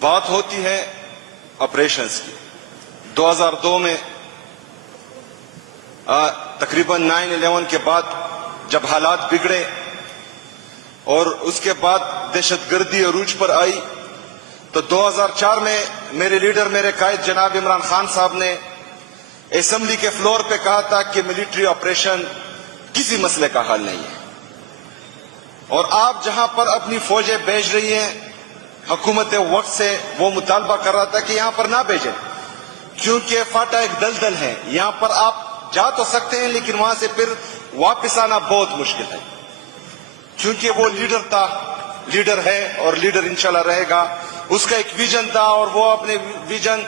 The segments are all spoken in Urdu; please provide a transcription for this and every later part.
بات ہوتی ہے آپریشنز کی. 2002 میں تقریباً 9/11 کے بعد جب حالات بگڑے اور اس کے بعد دہشت گردی عروج پر آئی تو 2004 میں میرے لیڈر میرے قائد جناب عمران خان صاحب نے اسمبلی کے فلور پہ کہا تھا کہ ملٹری آپریشن کسی مسئلے کا حل نہیں ہے. اور آپ جہاں پر اپنی فوجیں بھیج رہی ہیں حکومت وقت سے وہ مطالبہ کر رہا تھا کہ یہاں پر نہ بھیجیں کیونکہ فاٹا ایک دلدل ہے. یہاں پر آپ جا تو سکتے ہیں لیکن وہاں سے پھر واپس آنا بہت مشکل ہے کیونکہ وہ لیڈر تھا, لیڈر ہے اور لیڈر انشاءاللہ رہے گا. اس کا ایک ویژن تھا اور وہ اپنے ویژن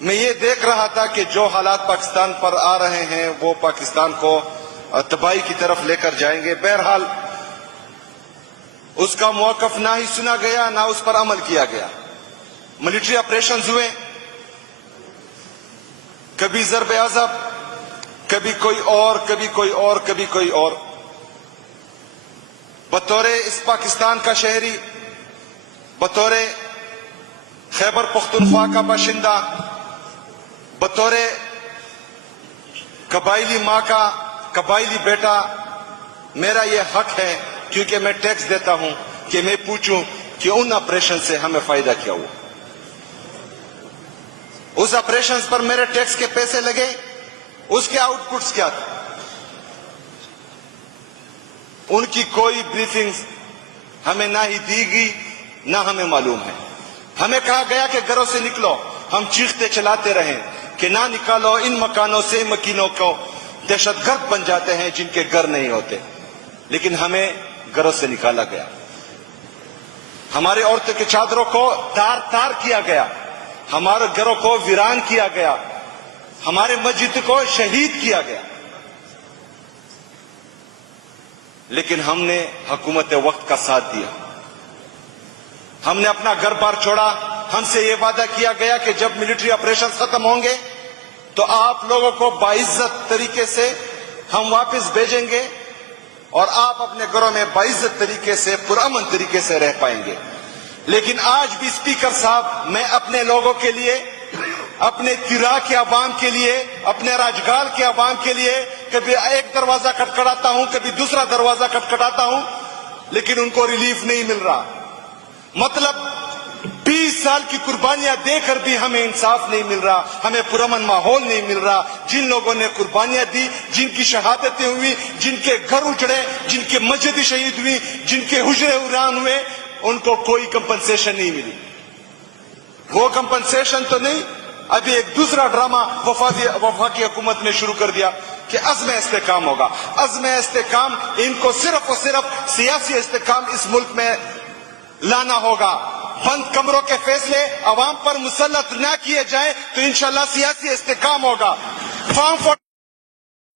میں یہ دیکھ رہا تھا کہ جو حالات پاکستان پر آ رہے ہیں وہ پاکستان کو تباہی کی طرف لے کر جائیں گے. بہرحال اس کا موقف نہ ہی سنا گیا نہ اس پر عمل کیا گیا. ملٹری آپریشنز ہوئے, کبھی ضرب عذاب, کبھی کوئی اور, کبھی کوئی اور, کبھی کوئی اور. بطور اس پاکستان کا شہری, بطور خیبر پختونخوا کا باشندہ, بطور قبائلی ماں کا قبائلی بیٹا, میرا یہ حق ہے کیونکہ میں ٹیکس دیتا ہوں کہ میں پوچھوں کہ ان آپریشن سے ہمیں فائدہ کیا ہوا. اس آپریشن پر میرے ٹیکس کے پیسے لگے, اس کے آؤٹ پٹس کیا تھے؟ ان کی کوئی بریفنگ ہمیں نہ ہی دی گئی نہ ہمیں معلوم ہے. ہمیں کہا گیا کہ گھروں سے نکلو, ہم چیختے چلاتے رہیں کہ نہ نکالو, ان مکانوں سے مکینوں کو دہشت گرد بن جاتے ہیں جن کے گھر نہیں ہوتے. لیکن ہمیں گھروں سے نکالا گیا, ہمارے عورتوں کے چادروں کو تار تار کیا گیا, ہمارے گھروں کو ویران کیا گیا, ہمارے مسجد کو شہید کیا گیا. لیکن ہم نے حکومت وقت کا ساتھ دیا, ہم نے اپنا گھر بار چھوڑا. ہم سے یہ وعدہ کیا گیا کہ جب ملٹری آپریشن ختم ہوں گے تو آپ لوگوں کو باعزت طریقے سے ہم واپس بھیجیں گے اور آپ اپنے گھروں میں باعزت طریقے سے پرامن طریقے سے رہ پائیں گے. لیکن آج بھی اسپیکر صاحب, میں اپنے لوگوں کے لیے, اپنے تیرا کے عوام کے لیے, اپنے راجگال کے عوام کے لیے کبھی ایک دروازہ کھٹکھٹاتا ہوں, کبھی دوسرا دروازہ کھٹکھٹاتا ہوں, لیکن ان کو ریلیف نہیں مل رہا. مطلب 20 سال کی قربانیاں دے کر بھی ہمیں انصاف نہیں مل رہا, ہمیں پرامن ماحول نہیں مل رہا. جن لوگوں نے قربانیاں دی, جن کی شہادتیں ہوئی, جن کے گھر اجڑے, جن کے مسجد شہید ہوئی, جن کے حجرے ویران ہوئے, ان کو کوئی کمپنسیشن نہیں ملی. وہ کمپنسیشن تو نہیں, ابھی ایک دوسرا ڈرامہ وفاقی حکومت نے شروع کر دیا کہ عزم استحکام ہوگا. عزم استحکام, ان کو صرف اور صرف سیاسی استحکام اس ملک میں لانا ہوگا. بند کمروں کے فیصلے عوام پر مسلط نہ کیے جائیں تو انشاءاللہ سیاسی استحکام ہوگا. فارم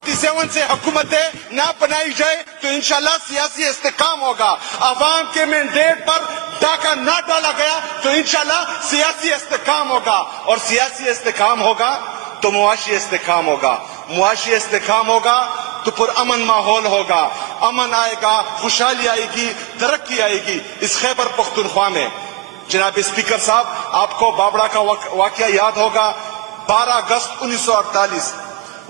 47 سے حکومتیں نہ بنائی جائے تو انشاءاللہ سیاسی استحکام ہوگا. عوام کے مینڈیٹ پر ڈاکہ نہ ڈالا گیا تو انشاءاللہ سیاسی استحکام ہوگا. اور سیاسی استحکام ہوگا تو معاشی استحکام ہوگا. معاشی استحکام ہوگا تو پرامن ماحول ہوگا, امن آئے گا, خوشحالی آئے گی, ترقی آئے گی. اس خیبر پختونخوا میں جناب اسپیکر صاحب, آپ کو بابڑا کا واقعہ یاد ہوگا. 12 اگست 1948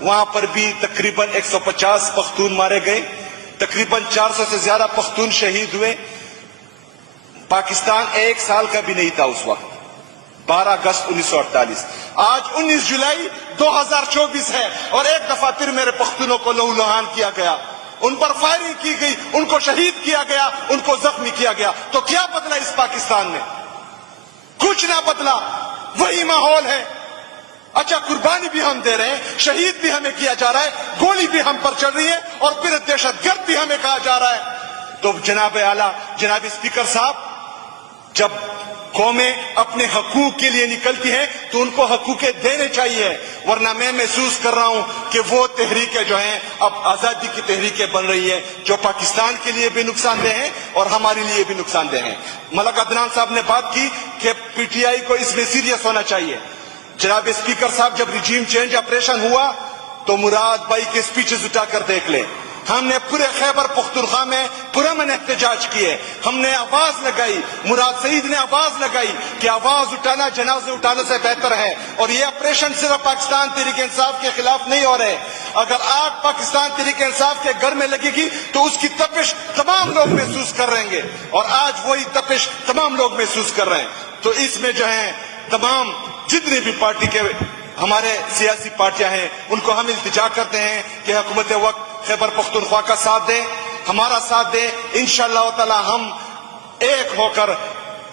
وہاں پر بھی تقریباً 150 پختون مارے گئے, تقریباً 400 سے زیادہ پختون شہید ہوئے. پاکستان 1 سال کا بھی نہیں تھا اس وقت. 12 اگست 1948. آج 19 جولائی 2024 ہے اور ایک دفعہ پھر میرے پختونوں کو لہو لہان کیا گیا, ان پر فائرنگ کی گئی, ان کو شہید کیا گیا, ان کو زخمی کیا گیا. تو کیا بدلا اس پاکستان میں؟ کچھ نہ بدلا, وہی ماحول ہے. اچھا, قربانی بھی ہم دے رہے ہیں, شہید بھی ہمیں کیا جا رہا ہے, گولی بھی ہم پر چل رہی ہے اور پھر دہشت گرد بھی ہمیں کہا جا رہا ہے. تو جناب اعلیٰ, جناب اسپیکر صاحب, جب قومیں اپنے حقوق کے لیے نکلتی ہیں تو ان کو حقوق دینے چاہیے. ورنہ میں محسوس کر رہا ہوں کہ وہ تحریکیں جو ہیں اب آزادی کی تحریکیں بن رہی ہیں جو پاکستان کے لیے بھی نقصان دہ ہیں اور ہمارے لیے بھی نقصان دہ ہیں. ملک عدنان صاحب نے بات کی کہ پی ٹی آئی کو اس میں سیریس ہونا چاہیے. جناب اسپیکر صاحب, جب ریجیم چینج آپریشن ہوا تو مراد بھائی کے سپیچز اٹھا کر دیکھ لیں. ہم نے پورے خیبر پختونخوا میں پرامن احتجاج کیے. ہم نے آواز لگائی, مراد سعید نے آواز لگائی کہ آواز اٹھانا جنازے اٹھانے سے بہتر ہے. اور یہ آپریشن صرف پاکستان تحریک انصاف کے خلاف نہیں ہو رہے. اگر آگ پاکستان تحریک انصاف کے گھر میں لگے گی تو اس کی تپش تمام لوگ محسوس کر رہیں گے, اور آج وہی تپش تمام لوگ محسوس کر رہے ہیں. تو اس میں جو ہے تمام جتنی بھی پارٹی کے ہمارے سیاسی پارٹیاں ہیں ان کو ہم التجا کرتے ہیں کہ حکومت وقت خیبر پختونخوا کا ساتھ دیں, ہمارا ساتھ دیں. انشاءاللہ تعالی ہم ایک ہو کر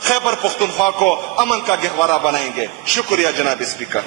خیبر پختونخوا کو امن کا گہوارہ بنائیں گے. شکریہ جناب اسپیکر.